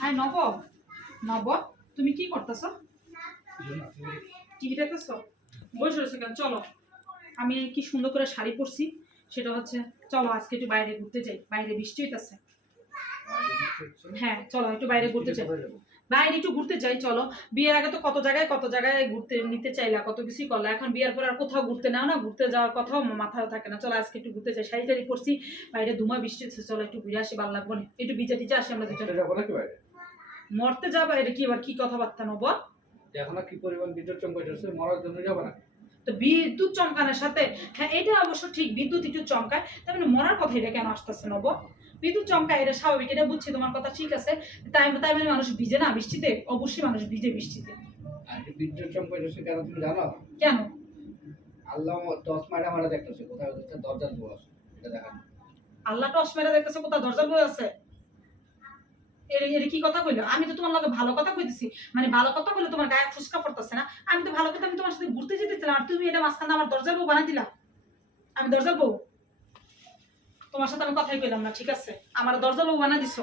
High নব। নব, তুমি কি করতেছ? টিভি দেখতেছ বসে রয়েছে কেন? চলো। আমি কি সুন্দর করে শাড়ি পরছি, সেটা হচ্ছে, চলো আজকে একটু বাইরে ঘুরতে যাই। বাইরে বৃষ্টি হইতেছে। হ্যাঁ চলো একটু বাইরে ঘুরতে যাই। বাইরে একটু ঘুরতে যাই, চলো। বিয়ের আগে তো কত জায়গায় কত জায়গায় ঘুরতে নিতে চাইলা, কত কিছুই করলা। এখন বিয়ের পর আর কোথাও ঘুরতে নাও না, ঘুরতে যাওয়ার কথাও মাথাও থাকে না। চলো আজকে একটু ঘুরতে যাই। শাড়ি টাড়ি পরছি, বাইরে ধুমা বৃষ্টি চলো একটু ঘুরে আসি লাগবো একটু বিজা টিজা আসি আমরা দুজন। মরতে যাবা? এটা কি এবার কি কথাবার্তা নেব এখন না কি পরিমাণ বিদ্যুৎ চমকাইতেছে মরার জন্য যাব না। তো বিদ্যুৎ চমকানোর সাথে হ্যাঁ এটা অবশ্য ঠিক বিদ্যুৎ একটু চমকায় তার মানে মরার কথা এটা কেন আসতেছে নব বিদ্যুৎ চমকায় এটা স্বাভাবিক এটা বুঝছি তোমার কথা ঠিক আছে। তাই তাই মানে মানুষ ভিজে না বৃষ্টিতে? অবশ্যই মানুষ ভিজে বৃষ্টিতে। বিদ্যুৎ চমকাইতেছে কেন তুমি জানো? কেন? আল্লাহ দশ মাইরা মারা দেখতেছে কোথায় দরজা বউ আছে এটা দেখান। আল্লাহ টস মেরে দেখতেছে কোথাও দরজা বই আছে? এর কি কথা কইলো? আমি তো তোমার লগে ভালো কথা কইতেছি। মানে ভালো কথা বলে তোমার গায়ে ফুসকা পড়তেছে না। আমি তো ভালো কথা আমি তোমার সাথে ঘুরতে যেতেছিলাম আর তুমি এটা মাঝখানে আমার দরজার বউ বানাই দিলা। আমি দরজার বউ? তোমার সাথে আমি কথাই কইলাম না, ঠিক আছে? আমার দরজার বউ বানাই দিছো।